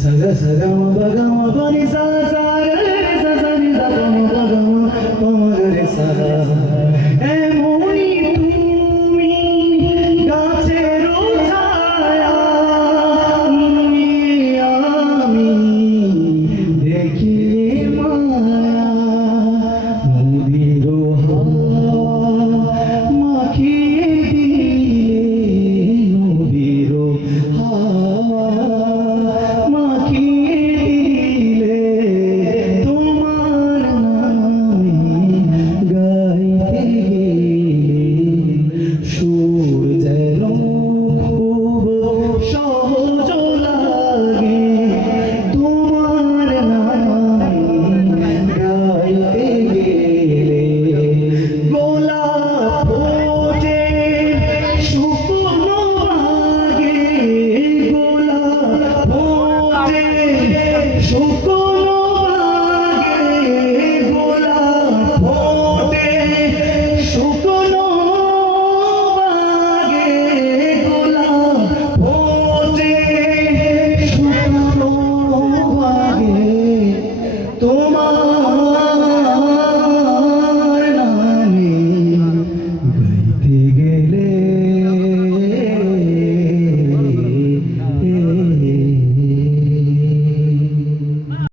saga saga ma ba ga ma pa ni sa sa ga re sa sa ni sa pa ma ba ga ma ga re sa এমনই তুমি গাছের ছায়া আমি দেখি মায়া নদীর হাওয়া মাখিয়ে দিলে নদীর হাওয়া মাখিয়ে দিলে তোমার নামে গাইতে গেলে সুর যেন খুব সহজ লাগে তোমার নামে গাইতে গেলে গোলাপ ফোটে শুকনো বাগে গোলাপ ফোটে শুকনো